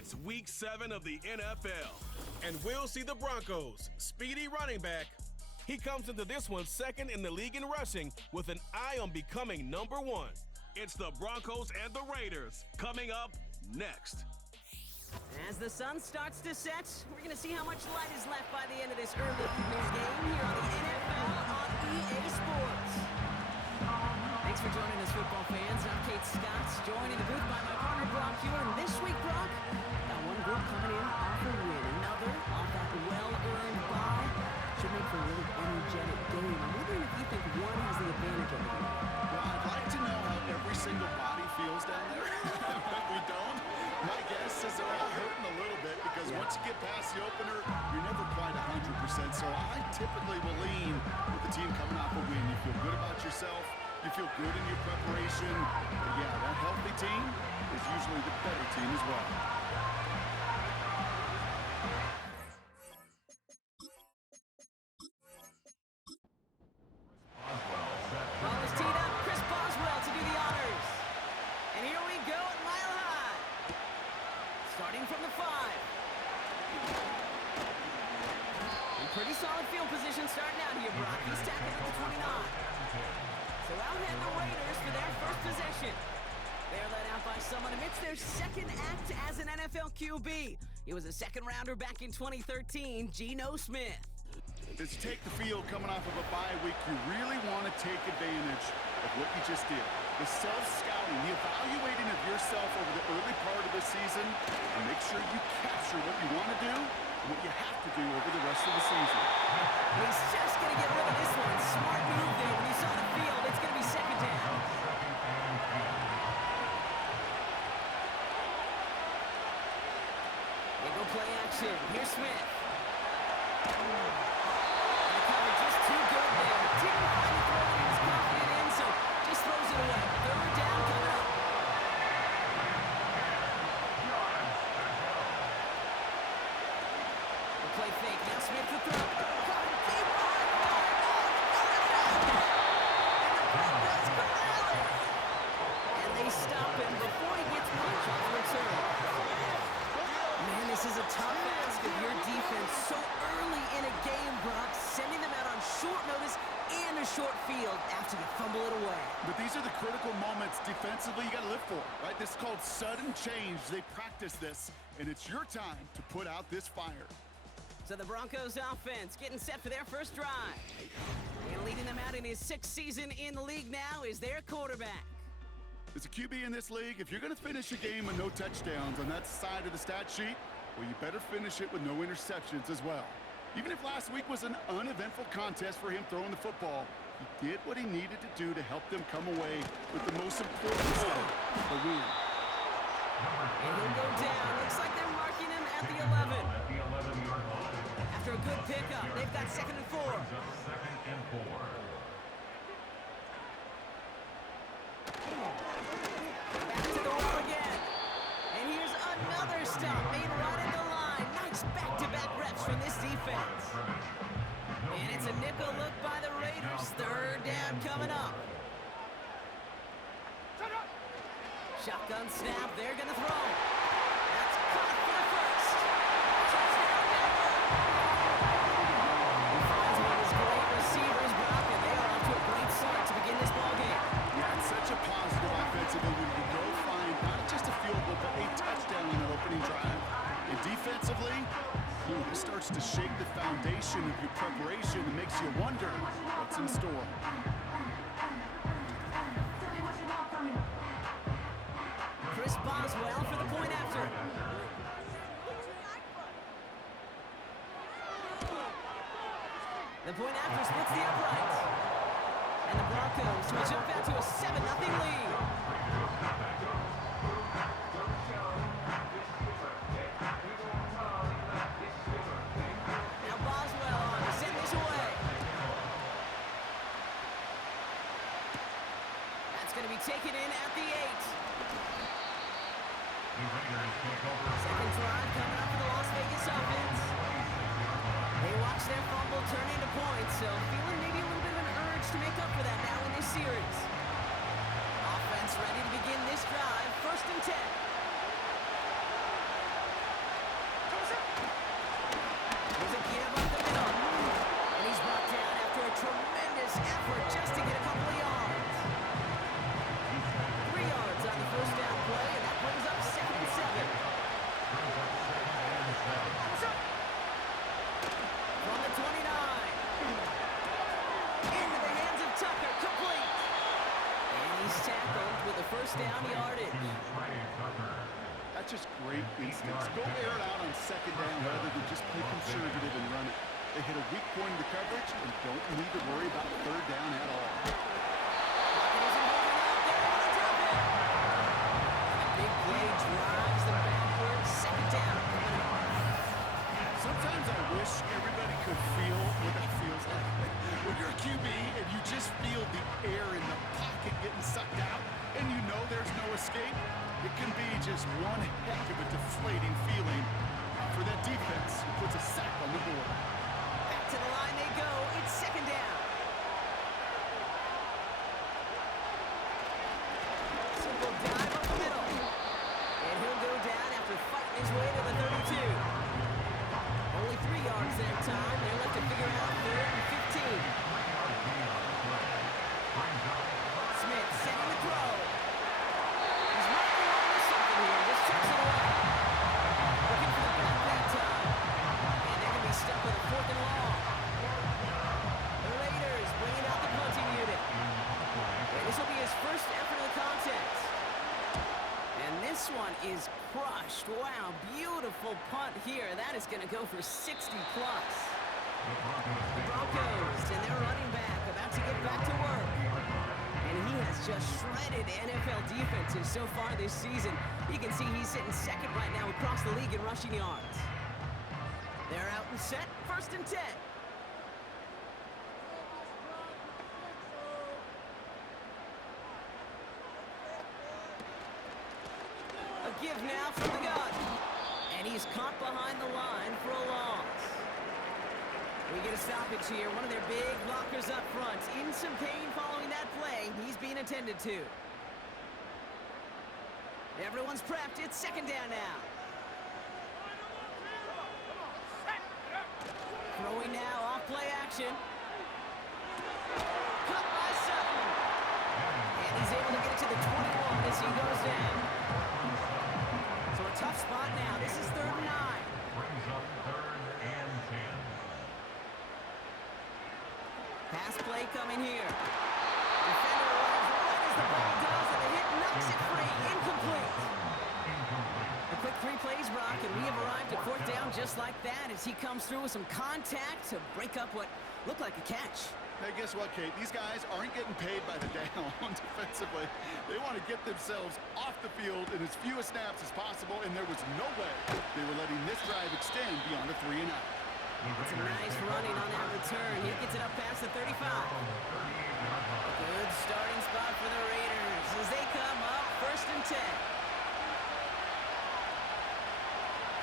It's Week 7 of the NFL, and we'll see the Broncos' speedy running back. He comes into this one second in the league in rushing with an eye on becoming number one. It's the Broncos and the Raiders coming up next. As the sun starts to set, we're going to see how much light is left by the end of this early evening game here on the NFL on EA Sports. Thanks for joining us, football fans. I'm Kate Scott, joined in the booth by my partner, Brock Hewer. And this week, Brock, got one group coming in off a win, another off that well-earned bye. Should make for a really energetic game. I'm wondering if you think one has the advantage over the other. Well, I'd like to know how every single body feels down there. But we don't. My guess is they're all hurting a little bit because once you get past the opener, you're never quite 100%. So I typically will lean with the team coming off a win. You feel good about yourself. You feel good in your preparation. But yeah, that healthy team is usually the better team as well. Ball is teed up. Chris Boswell to do the honors. And here we go at Mile High. Starting from the 5. In pretty solid field position starting out here, Brock. He's tackled at the 29. So out head the Raiders for their first possession. They're led out by someone amidst their second act as an NFL QB. He was a second-rounder back in 2013, Geno Smith. As you take the field coming off of a bye week, you really want to take advantage of what you just did. The self-scouting, the evaluating of yourself over the early part of the season, and make sure you capture what you want to do and what you have to do over the rest of the season. He's just going to get rid of this one. Smart move there when he saw the field. It's going to be second down. They go play action. Here's Smith. The cover just too good there. Didn't find the throw that he was confident in, so just throws it away. Third down coming up. The play fake. Now Smith to throw. Coming deep. And they stop him before he gets much on the return. Man, this is a tough ask of your defense so early in a game, Brock, sending them out on short notice and a short field after you fumble it away. But these are the critical moments defensively you got to live for, right? This is called sudden change. They practice this, and it's your time to put out this fire. So the Broncos offense getting set for their first drive. And leading them out in his 6th season in the league now is their quarterback. As a QB in this league, if you're going to finish a game with no touchdowns on that side of the stat sheet, well, you better finish it with no interceptions as well. Even if last week was an uneventful contest for him throwing the football, he did what he needed to do to help them come away with the most important step, the win. And he'll go down. Looks like they're marking him at the 11. After a good pickup, they've got 2nd and 4. Back to the wall again. And here's another stop made right at the line. Nice back-to-back reps from this defense. And it's a nickel look by the Raiders. Third down coming up. Shotgun snap. They're going to throw. That's caught for the first. Touchdown, Denver. He finds one of his great receivers, Brock, and they are off to a great start to begin this ballgame. Yeah, it's such a positive offensively when you go find not just a field goal, but a touchdown on the opening drive. And defensively, it starts to shake the foundation of your preparation and makes you wonder what's in store. Chris Boswell for the point after. The point after splits the uprights. And the Broncos will jump out to a 7-0 lead. Now Boswell on to send this away. That's going to be taken in at the 8. Second drive coming up for the Las Vegas offense. They watch their fumble turn into points, so feeling maybe a little bit of an urge to make up for that now in this series. Offense ready to begin this drive, 1st and 10. great instincts. Go air it out on second down rather than just play conservative and run it. They hit a weak point in the coverage and don't need to worry about third down at all. Big play drives them backwards. Second down coming up. Sometimes I wish everybody could feel what that feels like. When you're a QB and you just feel the air in the pocket getting sucked out and you know there's no escape, it can be just one heck of a deflating feeling for that defense who puts a sack on the board. Back to the line they go. It's second down. Simple dive up the middle. And he'll go down after fighting his way to the 32. Only 3 yards that time. They're left to figure out 3rd and 15. Smith setting the throw. He's right along with something here. Just chucks it away. Looking for the back that time. And they're going to be stuck with a 4th and long. The Raiders bringing out the punting unit. And this will be his first effort of the contest. And this one is crushed. Wow, beautiful punt here. That is going to go for 60+. The Broncos and their running back about to get back to work. And he has just shredded NFL defenses so far this season. You can see he's sitting second right now across the league in rushing yards. They're out and set, 1st and 10. A give now from the gun. And he's caught behind the line for a loss. We get a stoppage here. One of their big blockers up front. In some pain following that play. He's being attended to. Everyone's prepped. It's second down now. Throwing now off play action. Cut by Sutton. And he's able to get it to the 21 as he goes down. So a tough spot now. This is 3rd and 9. Brings up 3rd and 10. Pass play coming here. Defender runs right as the ball does, and the hit knocks it free. Incomplete. A quick 3 plays, Brock, and we have arrived at 4th down just like that as he comes through with some contact to break up what looked like a catch. Hey, guess what, Kate? These guys aren't getting paid by the down defensively. They want to get themselves off the field in as few snaps as possible, and there was no way they were letting this drive extend beyond a 3 and out. It's a nice running on that return. He gets it up past the 35. Good starting spot for the Raiders as they come up 1st and 10.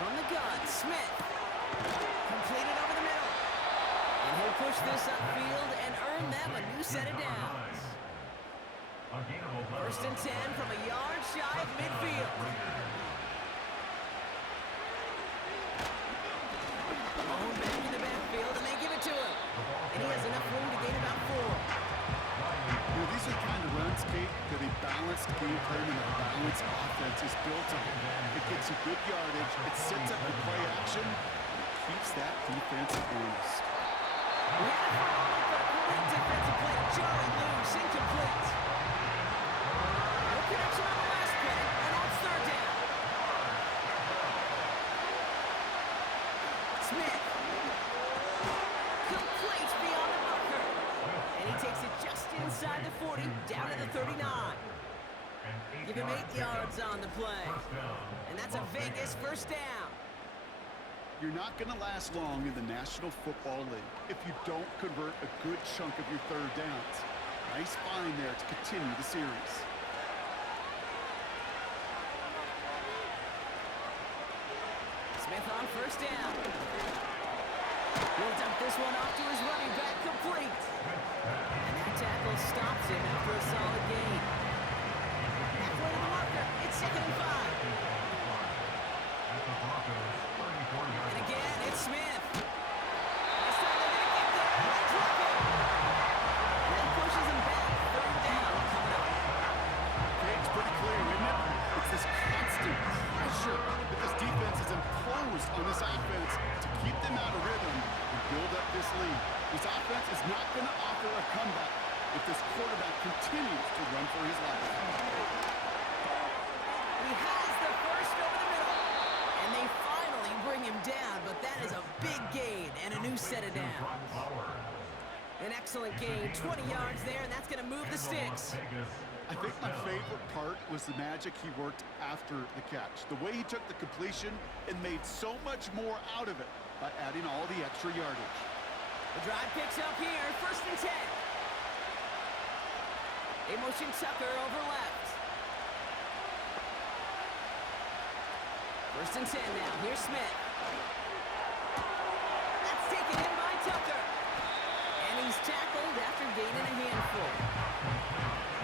From the gun, Smith. Completed over the middle. And he'll push this upfield and earn them a new set of downs. 1st and 10 from a yard shy of midfield. Mahomes back in the backfield, and they give it to him. And he has enough room to gain about 4. You know, these are the kind of runs, Kate, that a balanced game plan and a balanced offense is built on. It gets you good yardage, it sets up the play action, and it keeps that defense honest. We had a moment, but a great defensive play to jar it loose, incomplete. No connection on the last play, and now it's 3rd down. Smith. Complete beyond the marker. And he takes it just inside the 40, down to the 39. Give him 8 yards on the play. And that's a Vegas 1st down. You're not going to last long in the National Football League if you don't convert a good chunk of your 3rd downs. Nice find there to continue the series. Smith on 1st down. He'll dump this one off to his running back, complete. And that tackle stops him after a solid gain. Halfway to the marker, it's 2nd and 5. And again, it's Smith. This time they're going to get there, and they drop it. And that pushes him back, 3rd down coming up. Okay, it's pretty clear, isn't it? It's this constant pressure that this defense has imposed on this offense to keep them out of rhythm and build up this lead. This offense is not going to offer a comeback if this quarterback continues to run for his life. He has the first over the middle. a new set of downs. An excellent gain, 20 yards there, and that's going to move the sticks. I think my favorite part was the magic he worked after the catch. The way he took the completion and made so much more out of it by adding all the extra yardage. The drive picks up here, 1st and 10. A motion Tucker over left. 1st and 10 now. Here's Smith. That's taken in by Tucker. And he's tackled after gaining a handful.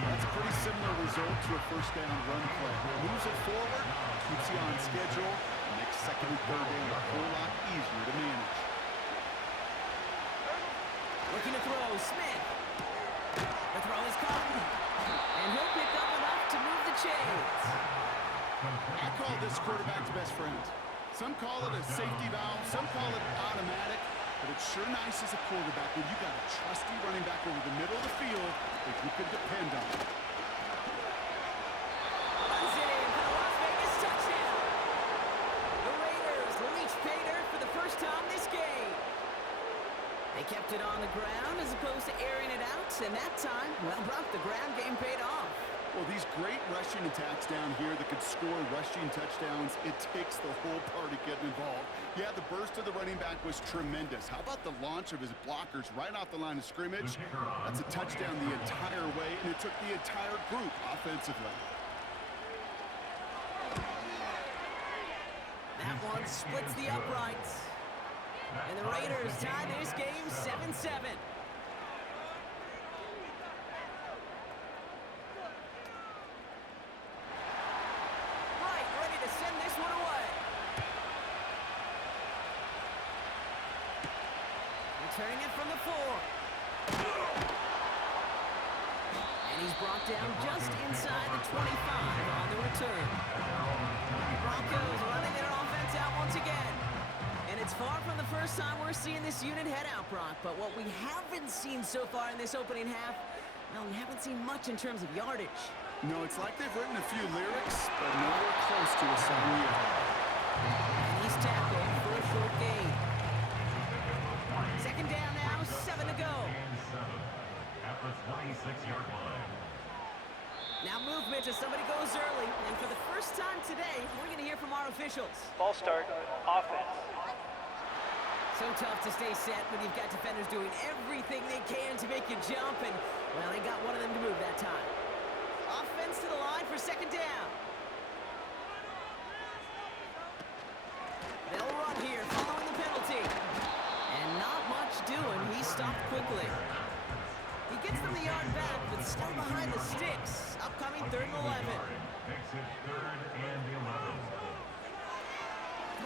That's a pretty similar result to a 1st down run play. Moves it forward, keeps you on schedule, makes 2nd and 3rd down a whole lot easier to manage. Looking to throw, Smith. The throw is caught. And he'll pick up enough to move the chains. I call this quarterback's best friend. Some call it a safety valve, some call it automatic, but it's sure nice as a quarterback when you got a trusty running back over the middle of the field that you can depend on. Runs it in for the Las Vegas touchdown. The Raiders reach pay dirt for the first time this game. They kept it on the ground as opposed to airing it out, and that time, well, Brock, the ground game paid off. Well, these great rushing attacks down here that could score rushing touchdowns, it takes the whole party getting involved. Yeah, the burst of the running back was tremendous. How about the launch of his blockers right off the line of scrimmage? That's a touchdown the entire way, and it took the entire group offensively. That one splits the uprights. And the Raiders tie this game 7-7. Right, ready to send this one away. Returning it from the 4. And he's brought down just inside the 25 on the return. Broncos running their offense out once again. And it's far from the first time we're seeing this unit head out, Brock. But what we haven't seen so far in this opening half, well, we haven't seen much in terms of yardage. No, it's like they've written a few lyrics, but nowhere close to a song yet. And he's tackled for a short gain. 2nd down now, 7 to go. At the 26-yard line. Now movement as somebody goes early. And for the first time today, we're going to hear from our officials. Ball start, offense. So tough to stay set when you've got defenders doing everything they can to make you jump, and, well, they got one of them to move that time. Offense to the line for 2nd down. They'll run here following the penalty. And not much doing. He stopped quickly. He gets them the yard back, but still behind the sticks. Upcoming 3rd and 11. Makes it 3rd and 11.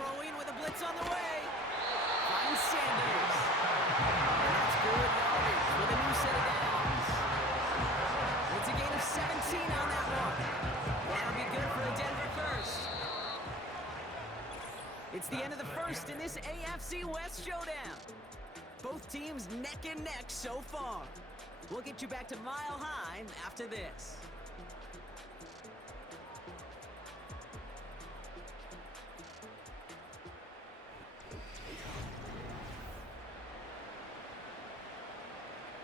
Throwing with a blitz on the way. Finds Sanders. And that's good yardage with a new set of downs. It's a gain of 17 on that one. That'll be good for a Denver first. It's the end of the first in this AFC West showdown. Both teams neck and neck so far. We'll get you back to Mile High after this.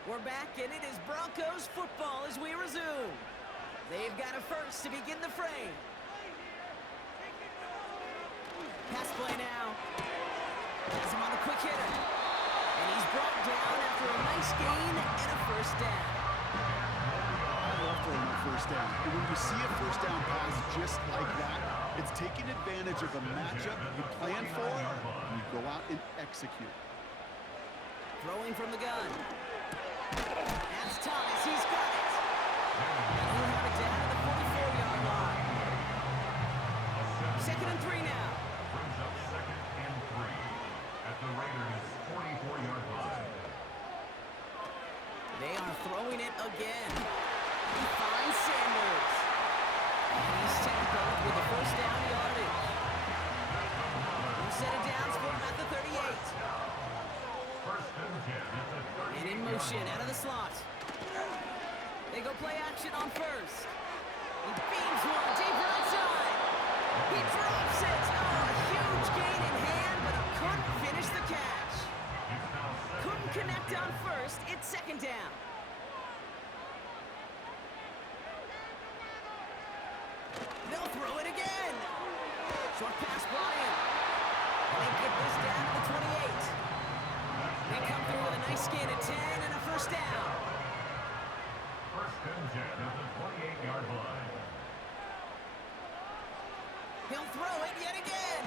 We're back, and it is Broncos football as we resume. They've got a first to begin the frame. Pass play now. Has him on the quick hitter. And he's brought down after a nice gain and a 1st down. I love throwing a 1st down. And when you see a 1st down pass just like that, it's taking advantage of a matchup you plan for, and you go out and execute. Throwing from the gun. That's Thomas. He's got it. And he'll have it down to the 44-yard line. 2nd and 3 now. Brings up 2nd and 3 at the Raiders' 44-yard line. They are throwing it again. He finds Sanders. And he's tackled with the 1st down yardage. New set of downs for him at the 38. 1st and 10 at the 30. And in motion out of the slot. They go play action on 1st. He beams one deep right side. He drops it. Oh, a huge gain in hand, but he couldn't finish the catch. down. They'll throw it again. Short pass brought in. And they get this down to the 28. They come through with a nice gain of 10 and a first down. First and 10 at the 28-yard line. He'll throw it yet again.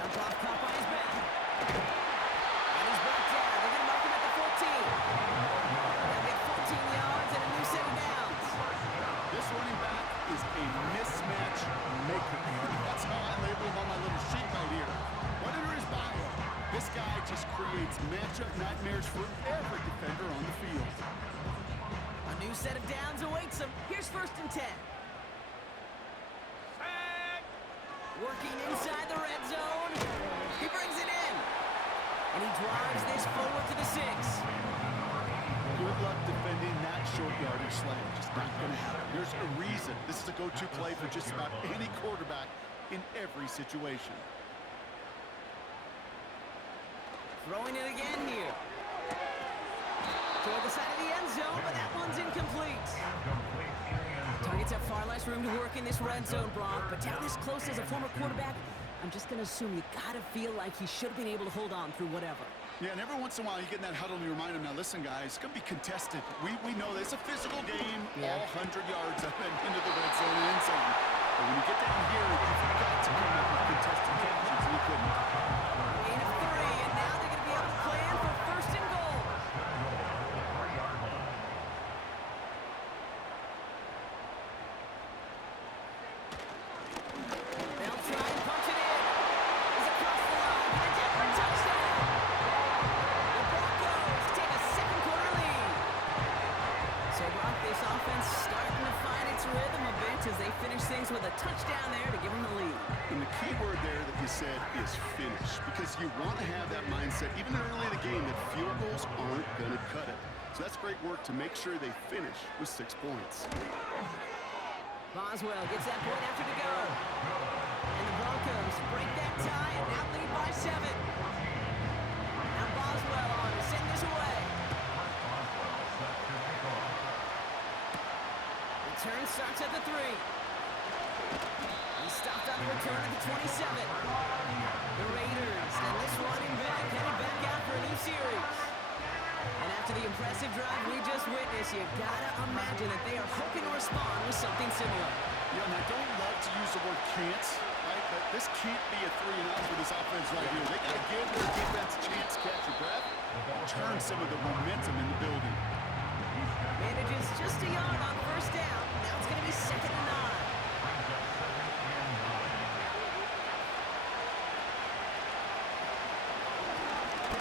Dump off caught by his back. And he's brought down. They're going to mark him at the 14. They'll get 14 yards and a new set of downs. This running back is a mismatch maker. That's how I label him on my little sheet right here. Right under his bio, this guy just creates matchup nightmares for every defender on the field. A new set of downs awaits him. Here's first and 10. Working inside the red zone. He brings it in. And he drives this forward to the 6. Good luck defending that short yardage slant. Just not going to happen. There's a reason this is a go-to play for just about any quarterback in every situation. Throwing it again here. Toward the side of the end zone, but that one's incomplete. Targets have far less room to work in this red zone, Brock, but down this close as a former quarterback, I'm just going to assume you got to feel like he should have been able to hold on through whatever. Yeah, and every once in a while you get in that huddle and you remind him, now listen, guys, it's going to be contested. We know this. It's a physical game, all 100 yards up and into the red zone and end zone. But when you get down here, you've got to come up with contested catches, and you couldn't. Gain of 3, and now they're going to be able to plan for first and goal. They'll try and punch it in. He's across the line with a different touchdown. The Broncos take a second quarter lead. So Brock, this offense starting to find its rhythm a bit as they finish things with a touchdown there to give them the lead. And the key word there that you said is finish, because you want to have that mindset, even early in the game, that field goals aren't going to cut it. So that's great work to make sure they finish with 6 points. Boswell gets that point after the go. And the Broncos break that tie and now lead by 7. Now Boswell on to send this away. Return starts at the 3. He stopped on the return at the 27. The Raiders, and this running back headed back out for a new series. And after the impressive drive we just witnessed, you gotta imagine that they are hoping to respond with something similar. Yeah, and I don't love to use the word can't, right? But this can't be a 3-and-out for this offense right here. They gotta give their defense a chance to catch your breath and turn some of the momentum in the building. Manages just a yard on first down. Now it's gonna be 2nd and 9.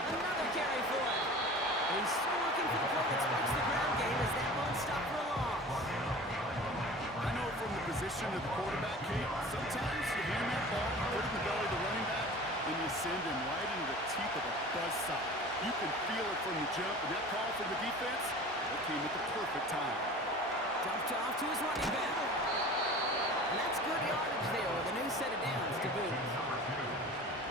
Another carry for him. He's still looking for the play that sparks the ground game as that one stopped for a loss. I know from the position of the quarterback, Kate, sometimes you hand that ball, put it in the belly of the running back, and you send him right into the teeth of a buzzsaw. You can feel it from the jump, and that call from the defense, it came at the perfect time. Dumped off to his running back. And that's good yardage there with a new set of downs to boot.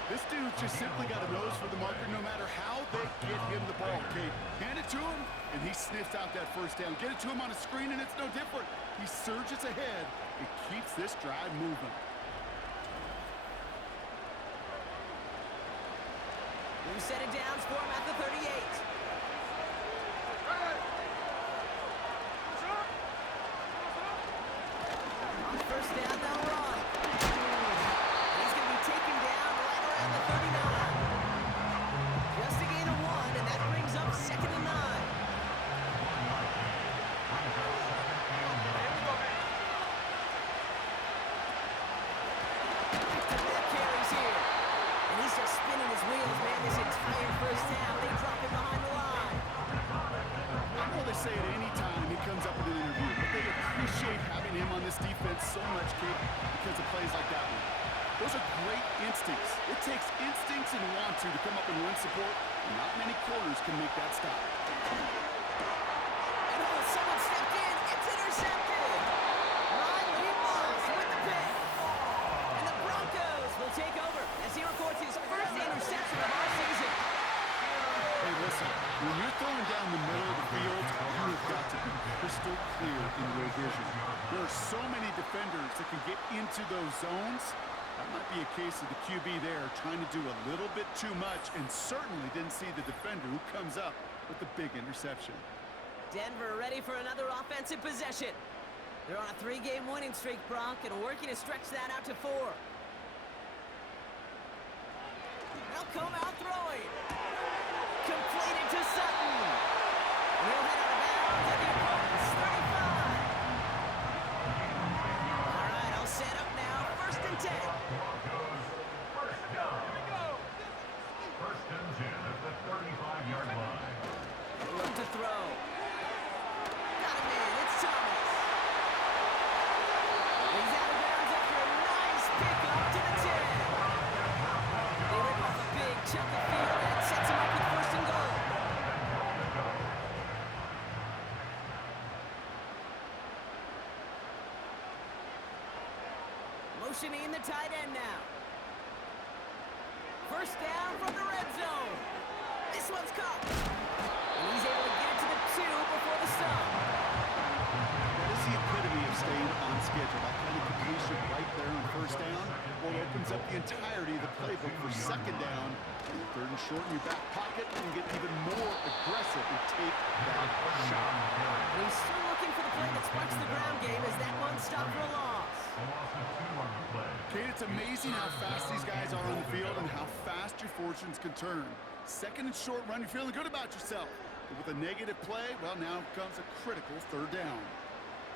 This dude just simply got a nose for the marker no matter how they get him the ball, Kate. Hand it to him, and he sniffs out that first down. Get it to him on a screen, and it's no different. He surges ahead and keeps this drive moving. New set of downs for him at the 38. On first down, they'll run. And he's going to be taken down right around the 39. Just a gain of 1, and that brings up 2nd and 9. Carries here. And he's just spinning his wheels, man, this entire first half. They drop him behind the line. I know they say it any time he comes up with an interview, but they appreciate having him on this defense so much, Kate, because of plays like that one. Those are great instincts. It takes instincts and want to come up and win support, and not many corners can make that stop. And oh, someone stepped in. It's intercepted. Riley Moss with the pick. And the Broncos will take over as he records his first interception of our season. Hey, listen, when you're throwing down the middle of the field, be a case of the QB there trying to do a little bit too much and certainly didn't see the defender who comes up with the big interception. Denver ready for another offensive possession. They're on a 3-game winning streak, Brock, and working to stretch that out to 4. They'll come out throwing. Completed to Sutton. And he'll head out of bounds at the opponent's 35. All right, I'll set up now. 1st and 10. First down. Here we go. 1st and 10 at the 35-yard line. Look to throw. Got him in. It's Thomas. He's out of bounds after a nice pickup to the 10. They rip off a big chunk of field and sets him up with 1st and goal. Motioning the tight end now. 1st down from the red zone. This one's caught. And he's able to get it to the 2 before the stop. That is the epitome of staying on schedule. That kind of completion right there on 1st down, well, it opens up the entirety of the playbook for 2nd down. 3rd and short in your back pocket, and get even more aggressive and take that shot. And he's still looking for the play that sparks the ground game as that one stopped for a loss. Kate, it's amazing how fast these guys are on the field and how fast your fortunes can turn. 2nd and short run, you're feeling good about yourself. But with a negative play, well, now comes a critical 3rd down.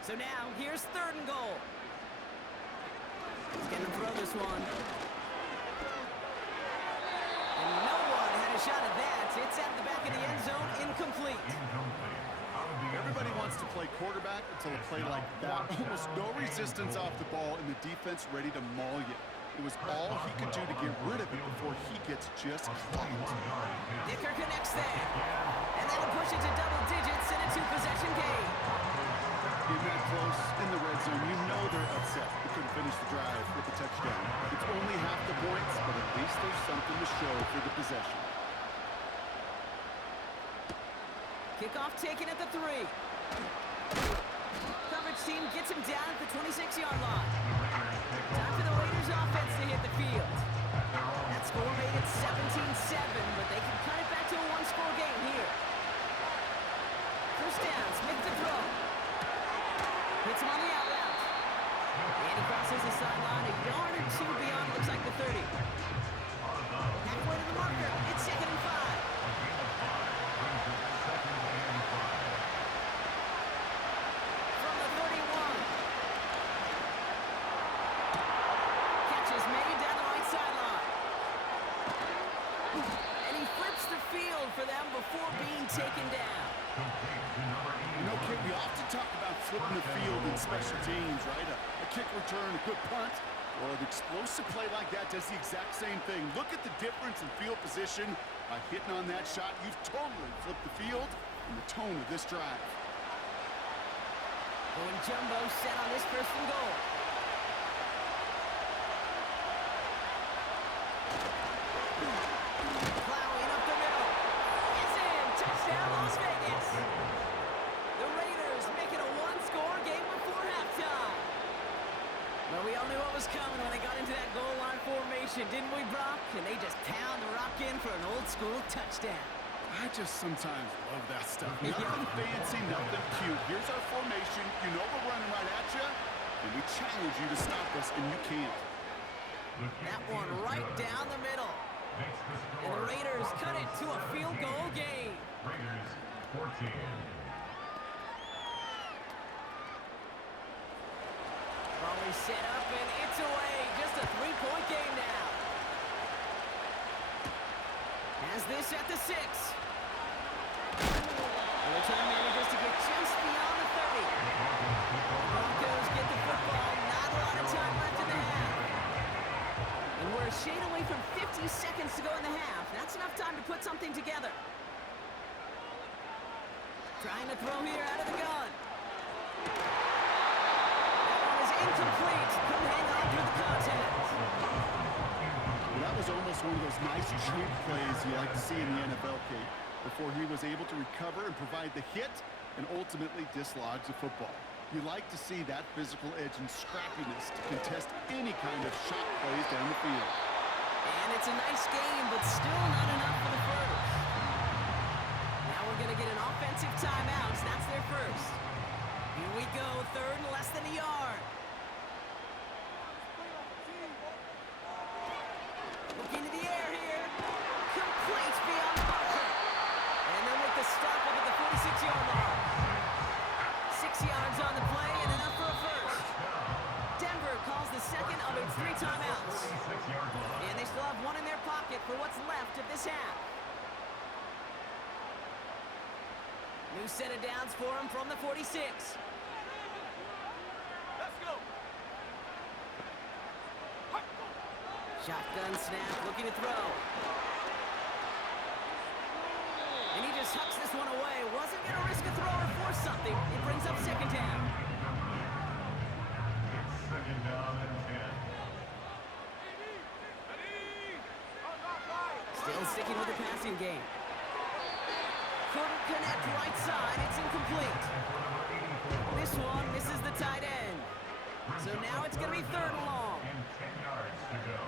So now, here's 3rd and goal. He's going to throw this one. And no one had a shot at that. It's out of the back of the end zone, incomplete. Everybody wants to play quarterback until a play like that. Almost no resistance off the ball and the defense ready to maul you. It was all he could do to get rid of it before he gets just clocked. Dicker connects there. And that'll push it to double digits in a 2-possession game. Getting that close in the red zone, you know they're upset. They couldn't finish the drive with the touchdown. It's only half the points, but at least there's something to show for the possession. Kickoff taken at the 3. Coverage team gets him down at the 26-yard line. Time for the Raiders offense to hit the field. That score made it 17-7, but they can cut it back to a 1-score game here. 1st down, Smith to throw. Hits him on the out route. And he crosses the sideline a yard or 2 beyond, looks like the 30. Halfway to the marker, it's 2nd and 5. From the 31. Catch is made down the right sideline. And he flips the field for them before being taken down. You know, Kate, we often talk about flipping the field in special teams, right? A kick return, a good punt. Well, an explosive play like that does the exact same thing. Look at the difference in field position. By hitting on that shot, you've totally flipped the field and the tone of this drive. Going jumbo set on this 1st and goal. Plowing up the middle. It's in. Touchdown, Las Vegas. The Raiders make it a 1-score game before halftime. Well, we all knew what was coming when they got into that goal line formation, didn't we, Brock? And they just pound the rock in for an old-school touchdown. I just sometimes love that stuff. Nothing fancy, nothing cute. Here's our formation. You know we're running right at you, and we challenge you to stop us, and you can't. That one right down the middle. And the Raiders cut it to a field goal game. Raiders 14. Always set up, and it's away. Just a 3-point game now. Has this at the 6. The return manages to get just beyond the 30. Broncos get the football. Not a lot of time left in the half. And we're a shade away from 50 seconds to go in the half. That's enough time to put something together. Trying to throw here out of the gun. That one is incomplete. Couldn't hang on through the contact. Well, that was almost one of those nice trick plays you like to see in the NFL, Kate, before he was able to recover and provide the hit and ultimately dislodge the football. You like to see that physical edge and scrappiness to contest any kind of shot plays down the field. And it's a nice game, but still not enough for the first. Now we're going to get an offensive timeout. That's their first. Here we go, third and less than a yard. Look into the air here. Complete beyond the marker. And they'll make the stop up at the 46-yard line. 6 yards on the play and enough for a first. Denver calls the second of its 3 timeouts. And they still have one in their pocket for what's left of this half. New set of downs for him from the 46. Let's go. Shotgun snap, looking to throw. And he just hucks this one away. Wasn't going to risk a throw or force something. It brings up second down. Second down and 10. Still sticking with the passing game. Couldn't connect right side. It's incomplete. This one misses the tight end. So now it's going to be third and long. And 10 yards to go.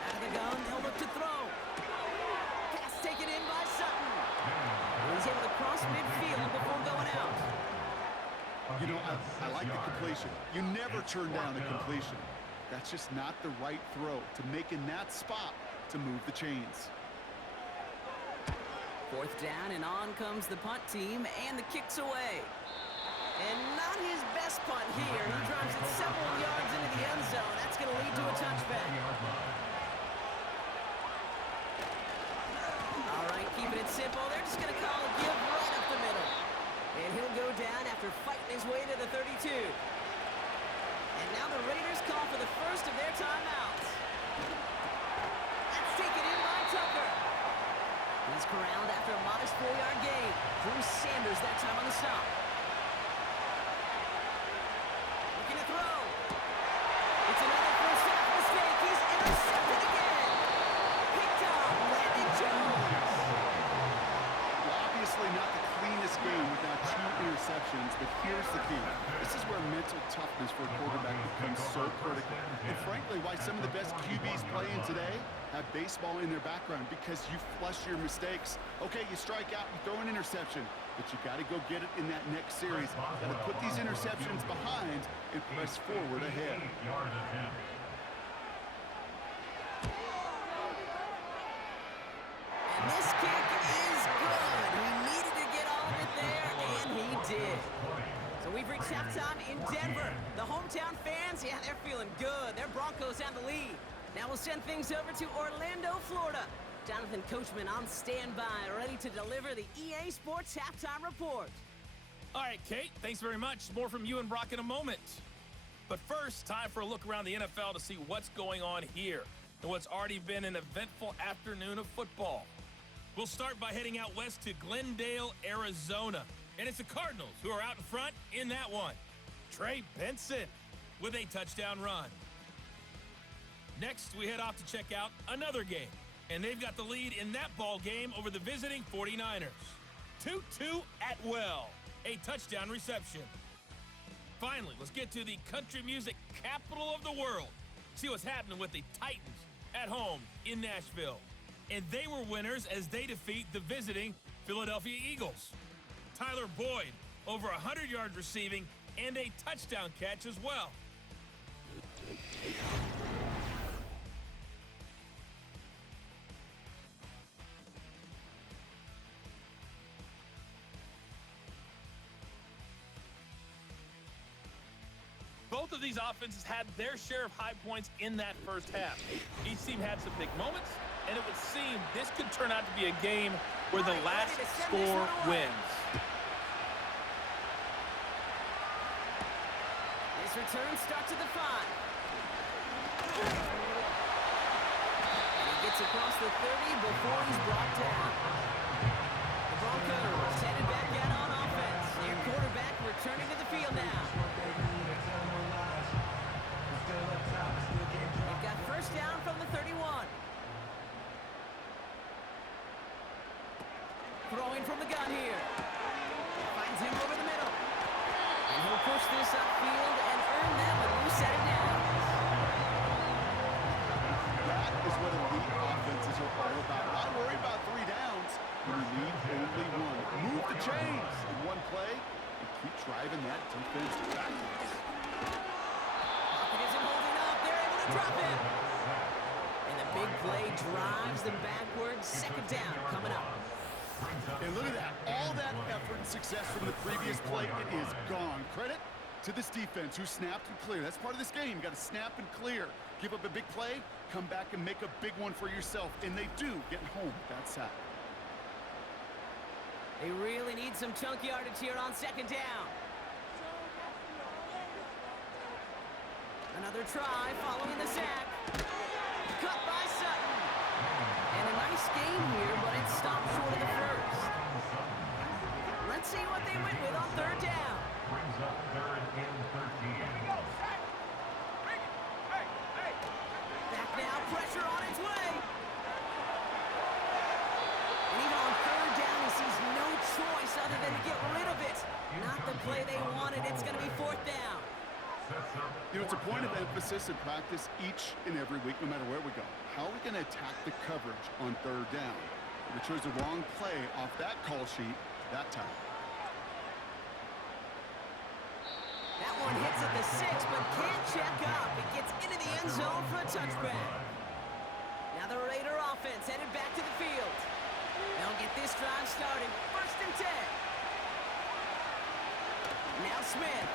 Out of the gun, they'll look to throw. Pass taken in by Sutton. He's able to cross midfield before going out. You know, I like the completion. You never turn down a completion. That's just not the right throw to make in that spot to move the chains. Fourth down, and on comes the punt team, and the kick's away. And not his best punt here. He drives it several yards into the end zone. That's going to lead to a touchback. All right, keeping it simple. They're just going to call a give right up the middle. And he'll go down after fighting his way to the 32. And now the Raiders call for the first of their timeouts. That's taken in by Tucker. He's corralled after a modest 4-yard gain. Drew Sanders that time on the stop. Looking to throw. It's another first half mistake. He's intercepted again. Picked up. Landon Jones. Well, obviously not the cleanest game without 2 interceptions, but here's the key. This is where mental toughness for a quarterback becomes so critical. And frankly, why some of the best QBs playing today have baseball in their background, because you flush your mistakes. Okay, you strike out, you throw an interception, but you got to go get it in that next series. Got to put these interceptions behind and press forward ahead. And this kick is good. He needed to get all of it there, and he did. So we've reached halftime in Denver. The hometown fans, yeah, they're feeling good. Their Broncos have the lead. Now we'll send things over to Orlando, Florida. Jonathan Coachman on standby, ready to deliver the EA Sports Halftime Report. All right, Kate, thanks very much. More from you and Brock in a moment. But first, time for a look around the NFL to see what's going on here and what's already been an eventful afternoon of football. We'll start by heading out west to Glendale, Arizona. And it's the Cardinals who are out in front in that one. Trey Benson with a touchdown run. Next, we head off to check out another game. And they've got the lead in that ball game over the visiting 49ers. Tutu Atwell, a touchdown reception. Finally, let's get to the country music capital of the world. See what's happening with the Titans at home in Nashville. And they were winners as they defeat the visiting Philadelphia Eagles. Tyler Boyd, over 100 yards receiving and a touchdown catch as well. Both of these offenses had their share of high points in that first half. Each team had some big moments, and it would seem this could turn out to be a game where the last score wins. This return starts at the 5. And he gets across the 30 before he's brought down. The Broncos headed back out on offense. Their quarterback returning to the field now. They've got first down from the 31. Throwing from the gun here. finds him over the middle. And he'll push this upfield and earn them a new set of downs. That is what elite offenses are all about. Not worry about 3 downs when you need only one. Move the chains in one play and keep driving that defense backwards. Pocket isn't holding up. They're able to drop him. And the big play drives them backwards. Second down coming up. And look at that. All that effort and success from the previous play, it is gone. Credit to this defense who snapped and cleared. That's part of this game. You got to snap and clear. Give up a big play, come back and make a big one for yourself. And they do, getting home with that sack. They really need some chunk yardage here on second down. Another try following the sack. Cut by Sutton. And a nice game here, but it stopped short of the first. Let's see what they went with on third down. Brings up 3rd and 13. Back now, pressure on its way. And even on third down, he sees no choice other than to get rid of it. Not the play they wanted. It's going to be fourth down. You know, it's a point of emphasis in practice each and every week, no matter where we go. How are we going to attack the coverage on third down? We chose the wrong play off that call sheet that time. That one hits at the 6, but can't check up. It gets into the end zone for a touchback. Now the Raider offense headed back to the field. They'll get this drive started. 1st and 10. Now Smith.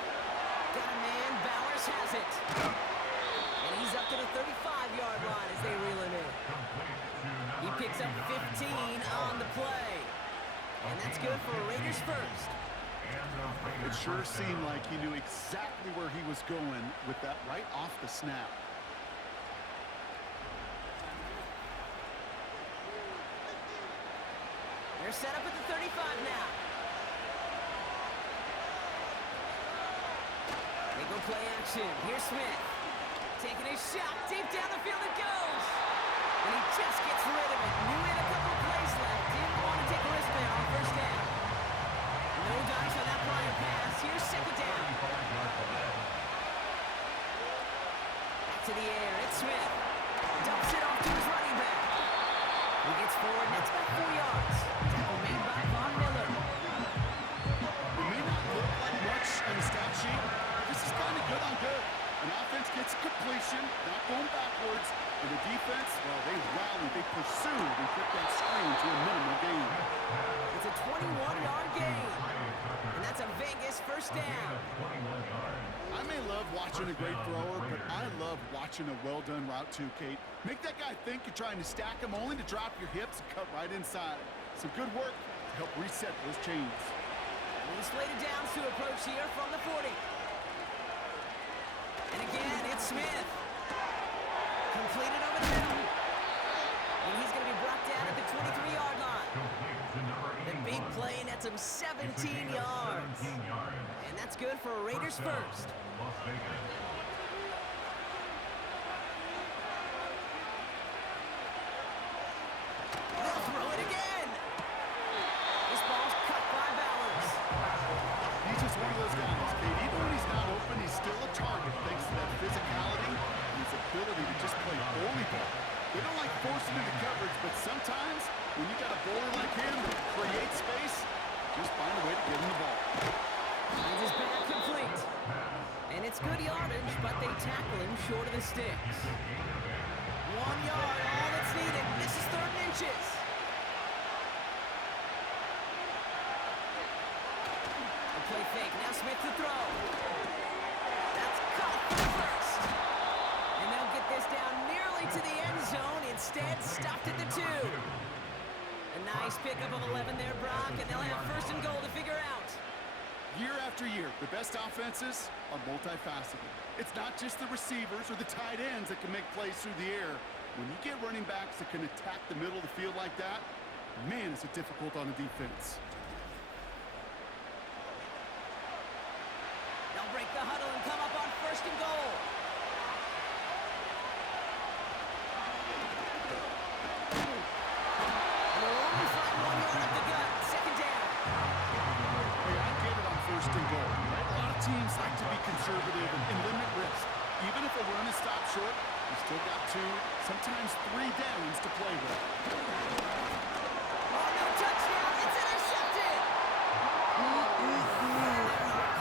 Got a man. Bowers has it. And he's up to the 35-yard line as they reel him in. He picks up 15 on the play. And that's good for Raiders first. It sure seemed like he knew exactly where he was going with that right off the snap. They're set up at the 35 now. They go play action. Here's Smith. Taking a shot. Deep down the field it goes. And he just gets rid of it. Knew he had a couple of plays left. Didn't want to take a risk there on first down. No dice on that prior pass. Here's second down. Back to the air. It's Smith. Dumps it off to his running back. He gets forward. That's about 4 yards. Tackle made by Von Miller. It may not look like much on the stat sheet. This is kind of good on good. An offense gets completion, not going backwards. And the defense, well, they rallied, they pursued, and kept that screen to a minimal gain. It's a 21-yard gain. And that's a Vegas first down. I may love watching a great thrower, but I love watching a well-done route too, Kate. Make that guy think you're trying to stack him only to drop your hips and cut right inside. Some good work to help reset those chains. He slated downs to approach here from the 40. And again, it's Smith. Completed over the middle. And he's going to be brought down at the 23-yard line. The big play nets him 17 yards. And that's good for Raiders first. They'll throw it again. This ball's cut by Bowers. He's just one of those guys, Kate. Even when he's not open, he's still a target thanks to that physicality and his ability to just play bully ball. They don't like forcing into coverage, but sometimes when you got a bowler like him that creates space, just find a way to get him the ball. Finds his back complete. And it's good yardage, but they tackle him short of the sticks. 1 yard, all that's needed. This is 3rd and inches. A play fake. Now Smith to throw. That's caught for the first. And they'll get this down nearly to the end zone. Instead, stopped at the 2. A nice pickup of 11 there, Brock, and they'll have 1st and goal to figure out. Year after year, the best offenses are multifaceted. It's not just the receivers or the tight ends that can make plays through the air. When you get running backs that can attack the middle of the field like that, man, is it difficult on the defense. They'll break the huddle and come up on 1st and goal. And they'll only find 1 yard up the gut. Second down. Hey, I get got 2, sometimes 3 downs to play with. Oh, no touchdown. It's intercepted.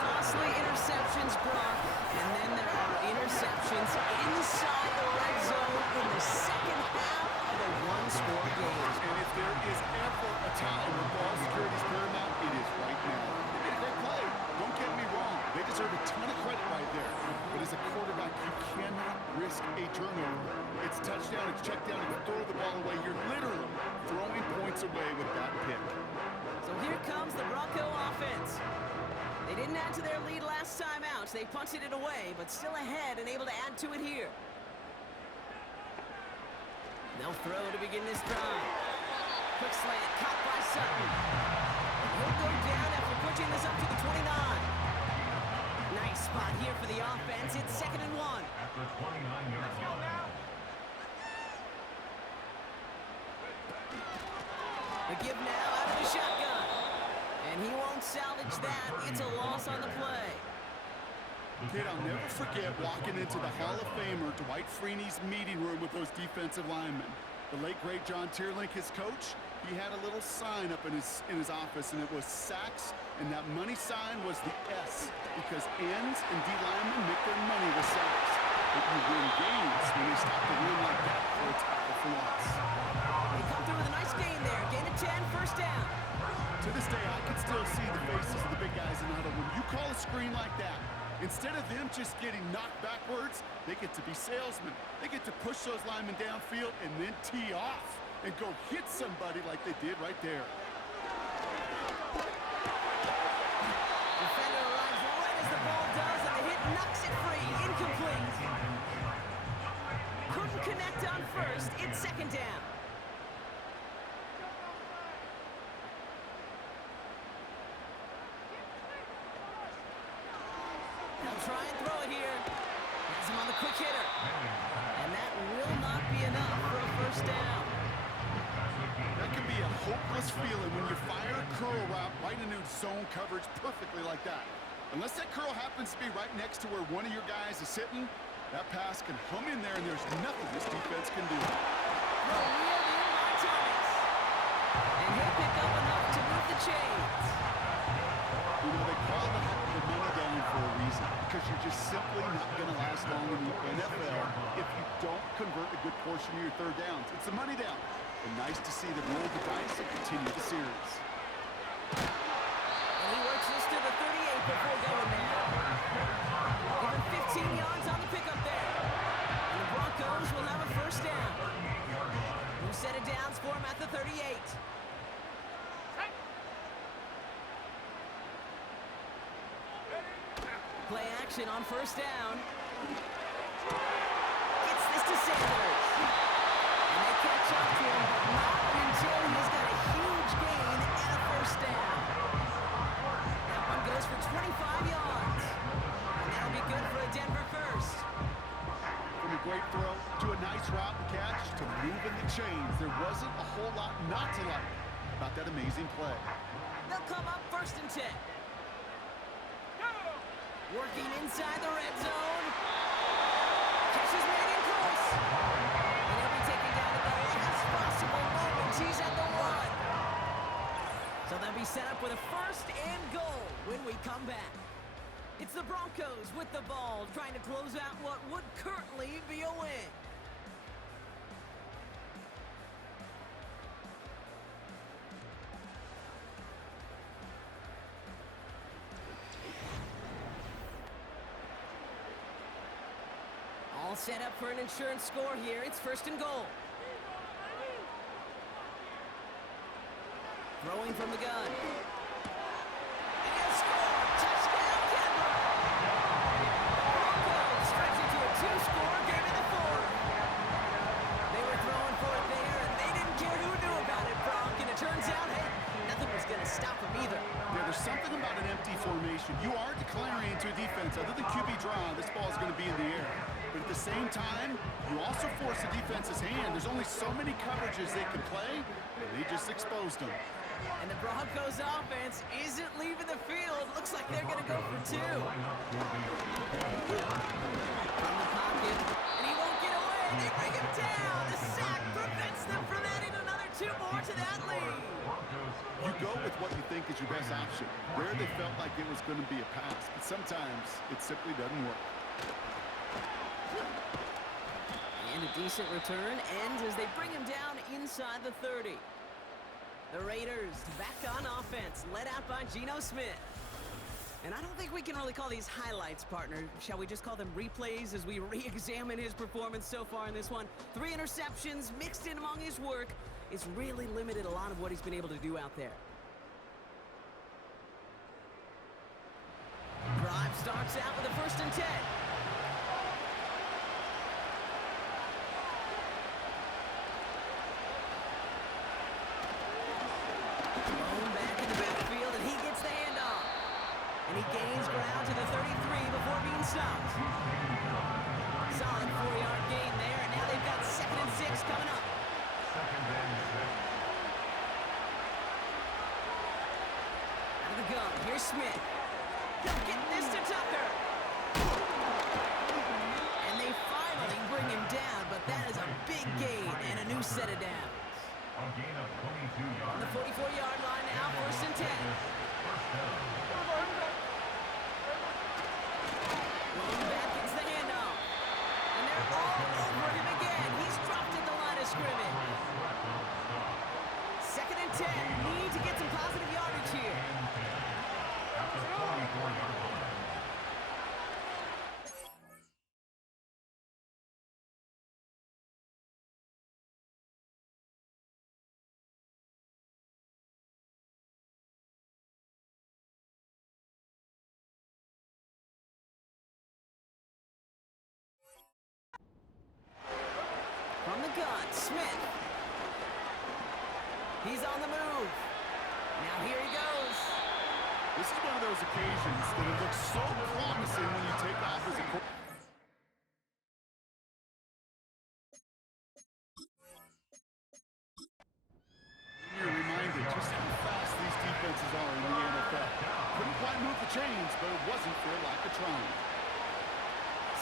Costly interceptions, Brock. And then there are interceptions inside the red zone in the second half of a one-score game. And if there is ever a time when ball security is paramount, it is right now. They made a great play. Don't get me wrong. They deserve a ton of credit right there. But as a quarterback, you cannot risk a turnover. It's touchdown, it's check down, and you throw the ball away. You're literally throwing points away with that pick. So here comes the Bronco offense. They didn't add to their lead last time out. They punted it away, but still ahead and able to add to it here. They'll throw to begin this drive. Quick slant, caught by Sutton. And he'll go down after pushing this up to the 29. Nice spot here for the offense. It's 2nd and 1. At the 29-yard line. The give now out of the shotgun. And he won't salvage that. It's a loss on the play. Kid, I'll never forget walking into the Hall of Famer Dwight Freeney's meeting room with those defensive linemen. The late, great John Tierlink, his coach, he had a little sign up in his office, and it was sacks, and that money sign was the S, because ends and D linemen make their money with sacks. But you win games when they stop the run like that for a tackle for loss. They come through with a nice gain there. Gain of 10, first down. To this day, I can still see the faces of the big guys in the huddle. When you call a screen like that, instead of them just getting knocked backwards, they get to be salesmen. They get to push those linemen downfield and then tee off and go hit somebody like they did right there. Defender arrives right as the ball does, and the hit knocks it free. Incomplete. Couldn't connect on first. It's 2nd down. They'll try and throw it here. Has him on the quick hitter. And that will not be enough for a first down. That can be a hopeless feeling when you fire a curl route right into zone coverage perfectly like that. Unless that curl happens to be right next to where one of your guys is sitting, that pass can hum in there and there's nothing this defense can do. Throw wheeled in by Thomas. And he'll pick up enough to move the chains. You know, they call the money down for a reason, because you're just simply not going to last long in the NFL if you don't convert a good portion of your third downs. It's the money down. And nice to see them roll the dice and continue the series. And he works this to the 38 before going there. Given 15 yards on the pickup there. And the Broncos will have a first down. New set of downs for him at the 38. Play action on first down. Gets this to Sanders. And they catch up to him, but not until he's got a huge gain and a first down. That one goes for 25 yards. And that'll be good for a Denver first. From a great throw to a nice route and catch to moving the chains. There wasn't a whole lot not to like about that amazing play. They'll come up 1st and 10. Working inside the red zone. Catches Manning close. And he'll be taken down at the last possible moment. He's at the 1. So they'll be set up with a 1st and goal when we come back. It's the Broncos with the ball, trying to close out what would currently be a win. All set up for an insurance score here. It's 1st and goal. Throwing from the gun. And he'll score! Touchdown, Denver! The Broncos stretch it to a 2-score game in the 4th. They were throwing for it there, and they didn't care who knew about it, Bronk. And it turns out, hey, nothing was going to stop them either. Yeah, there's something about an empty formation. You are declaring into a defense. Other than QB draw, this ball is going to be in the air. But at the same time, you also force the defense's hand. There's only so many coverages they can play, and they just exposed them. And the Broncos offense isn't leaving the field. Looks like they're going to go for 2. From the pocket, and he won't get away. and they bring him down. The sack prevents them from adding another 2 more to that lead. You go with what you think is your best option. There they felt like it was going to be a pass, but sometimes it simply doesn't work. And a decent return ends as they bring him down inside the 30. The Raiders back on offense, led out by Geno Smith. And I don't think we can really call these highlights, partner. Shall we just call them replays as we re-examine his performance so far in this one? 3 interceptions mixed in among his work. It's really limited a lot of what he's been able to do out there. Drive starts out with a 1st and 10. Thrown back in the backfield, and he gets the handoff. And he gains ground to the 33 before being stopped. Solid 4-yard gain there, and now they've got 2nd and 6 coming up. Out of the gun, here's Smith. They'll get this to Tucker. And they finally bring him down, but that is a big gain and a new set of downs. A gain of 22 yards. On the 44-yard line now, 1st and 10. Rolling back gets the handoff. And they're all over him again. He's dropped at the line of scrimmage. 2nd and 10. Need to get some positive yardage here. At the 44-yard line. From the gun, Smith. He's on the move. Now here he goes. This is one of those occasions that it looks so promising when you take off as a quarterback. You're reminded just how fast these defenses are in the NFL. Couldn't quite move the chains, but it wasn't for a lack of trying.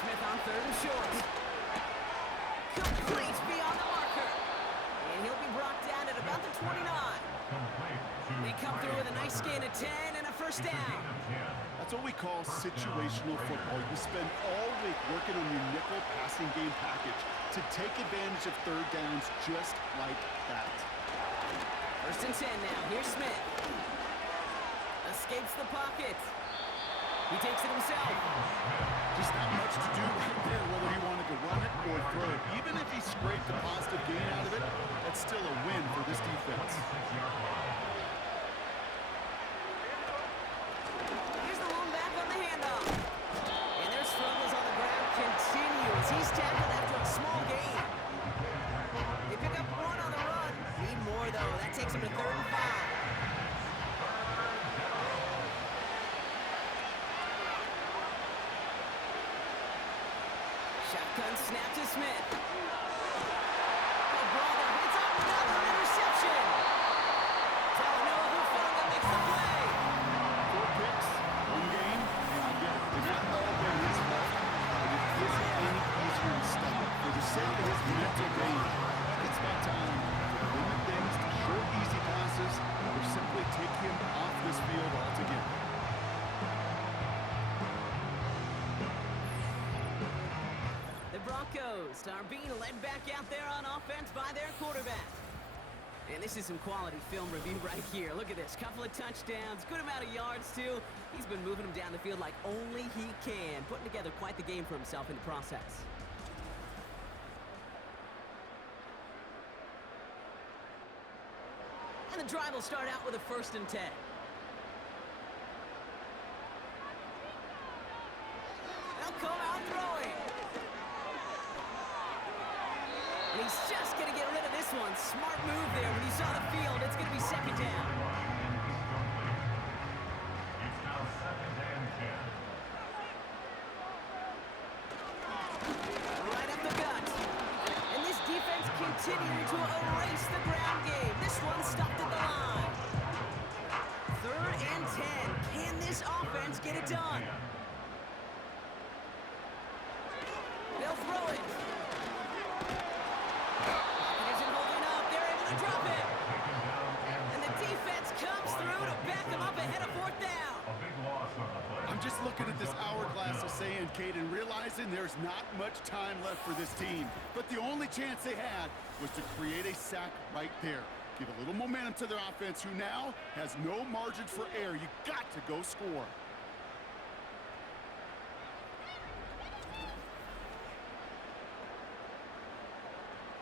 Smith on 3rd and short. Complete beyond the marker. And he'll be brought down at about the 29. They come through with a nice gain of 10 and a 1st down. That's what we call situational football. You spend all week working on your nickel passing game package to take advantage of 3rd downs just like that. 1st and 10 now. Here's Smith. Escapes the pocket. He takes it himself. Just not much to do right there, whether he wanted to run it or throw it. Even if he scraped a positive gain out of it, that's still a win for this defense. Here's the lone back on the handoff. And their struggles on the ground continue as he's tackled after a small gain. They pick up 1 on the run. Need more, though. That takes him to 3rd and 5. Shotgun snap to Smith. Oh, brother, it's another interception. Talanoa Hufanga makes the play. 4 picks, 1 game, and I get it. They've not all been his fault, but it isn't any easier to stop it. For the sake of his mental game, it's about time to limit things to short, easy passes or simply take him off this field altogether. The Broncos are being led back out there on offense by their quarterback. And this is some quality film review right here. Look at this. Couple of touchdowns, good amount of yards, too. He's been moving them down the field like only he can, putting together quite the game for himself in the process. And the drive will start out with a 1st and 10. They'll come out throwing. And he's just going to get rid of this one. Smart move there. When you saw the field, it's going to be 2nd down. It's now 2nd and 10. Right up the gut. And this defense continuing to erase the ground game. This one stopped at the line. 3rd and 10. Can this offense get it done? They'll throw it. looking at this hourglass of saying, Kate, and realizing there's not much time left for this team. But the only chance they had was to create a sack right there. Give a little momentum to their offense, who now has no margin for error. You got to go score.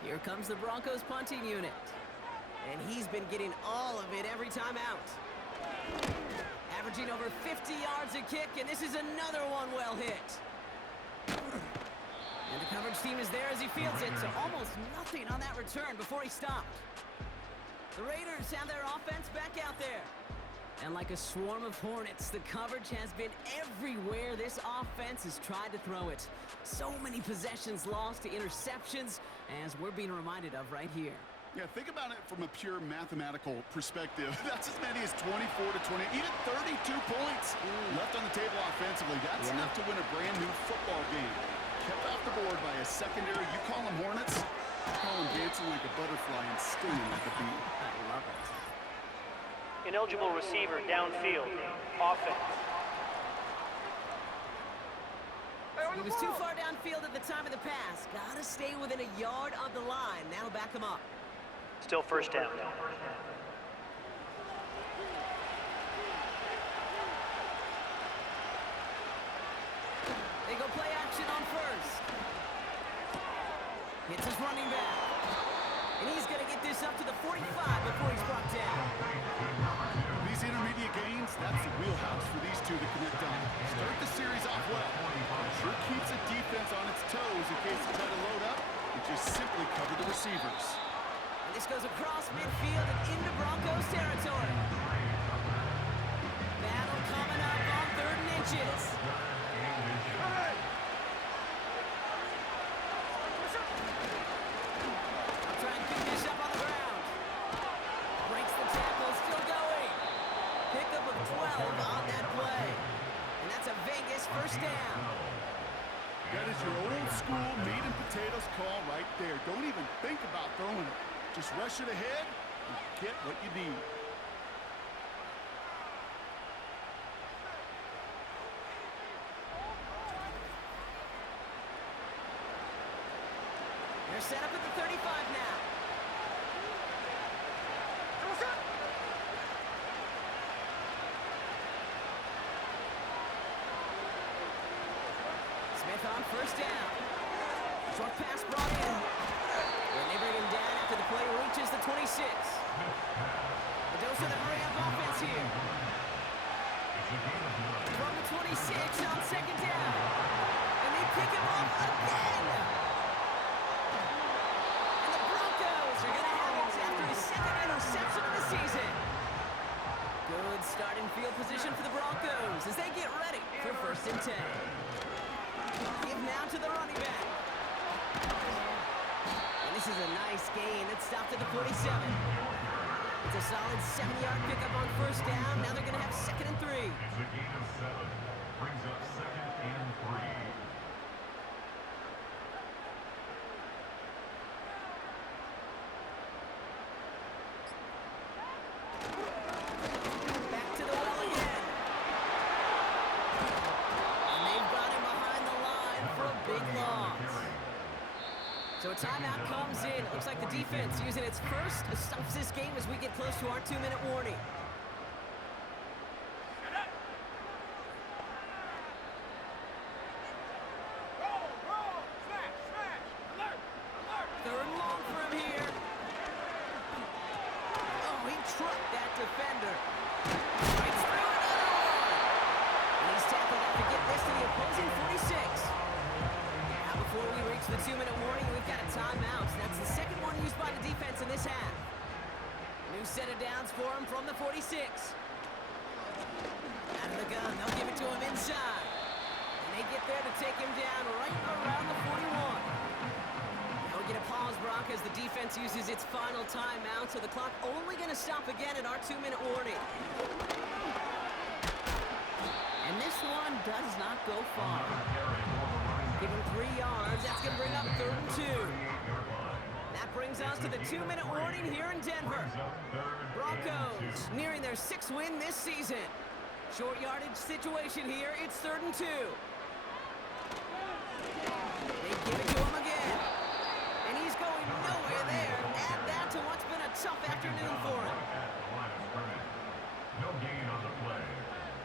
Here comes the Broncos punting unit. And he's been getting all of it every time out. Averaging over 50 yards a kick, and this is another one well hit. And the coverage team is there as he fields it, so almost nothing on that return before he stopped. The Raiders have their offense back out there. And like a swarm of hornets, the coverage has been everywhere this offense has tried to throw it. So many possessions lost to interceptions, as we're being reminded of right here. Yeah, think about it from a pure mathematical perspective. That's as many as 24 to 20, even 32 points left on the table offensively. That's enough to win a brand new football game. Kept off the board by a secondary. You call them Hornets, I call them dancing like a butterfly and stinging like a bee. I love it. Ineligible receiver downfield. Offense. He was too far downfield at the time of the pass. Gotta stay within a yard of the line. That'll back him up. Still first down. They go play action on first. Hits his running back. And he's going to get this up to the 45 before he's brought down. These intermediate gains, that's the wheelhouse for these two to connect on. Start the series off well. It sure keeps the defense on its toes in case they try to load up and just simply cover the receivers. And this goes across midfield and into Broncos territory. Battle coming up on 3rd and inches. Trying to pick this up on the ground. Breaks the tackle, still going. Pickup of 12 on that play. And that's a Vegas first down. That is your old school meat and potatoes call right there. Don't even think about throwing it. Just rush it ahead and get what you need. They're set up at the 35 now. Smith on first down. Short pass brought in. And they bring him down after the play reaches the 26. The dose of the hurry-up offense here. From the 26 on second down. And they pick him up again. And the Broncos are going to have it after his second interception of the season. Good starting field position for the Broncos as they get ready for 1st and 10. Give now to the running back. And this is a nice gain. It stopped at the 47. It's a solid 7-yard pickup on first down. Now they're going to have 2nd and 3. It's a gain of 7. Brings up 2nd and 3. Back to the well again. And they've got him behind the line for a big loss. So a timeout comes in. It looks like the defense using its first stops this game as we get close to our 2-minute warning. Third and long for him here. Oh, he trucked that defender. Breaks through another one. And he's tackled after get this to the opposing 46. Now before we reach the 2-minute warning, we've got a timeout. That's the second one used by the defense in this half. New set of downs for him from the 46. Out of the gun, they'll give it to him inside. And they get there to take him down right around the 41. Now we get a pause, Brock, as the defense uses its final timeout, so the clock only going to stop again at our 2-minute warning. And this one does not go far. Give him 3 yards. That's going to bring up 3rd and 2. That brings us to the 2-minute warning here in Denver. Broncos nearing their 6th win this season. Short yardage situation here. It's 3rd and 2. They give it to him again. And he's going nowhere there. Add that to what's been a tough afternoon for him. No gain on the play.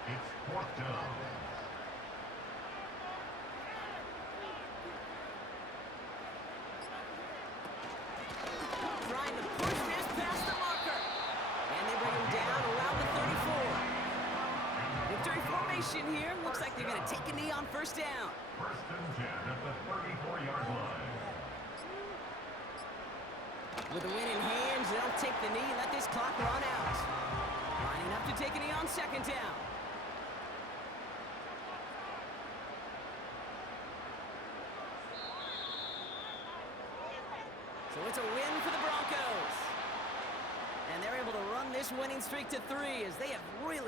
It's 4th down. Trying to push this past the marker. And they bring him down around the 34. Victory formation here. Looks like they're going to take a knee on 1st down. 1st and 10 at the 34-yard line. With the win in hand, they'll take the knee and let this clock run out. Lining up to take a knee on 2nd down. So it's a win for the Broncos. And they're able to run this winning streak to 3 as they have really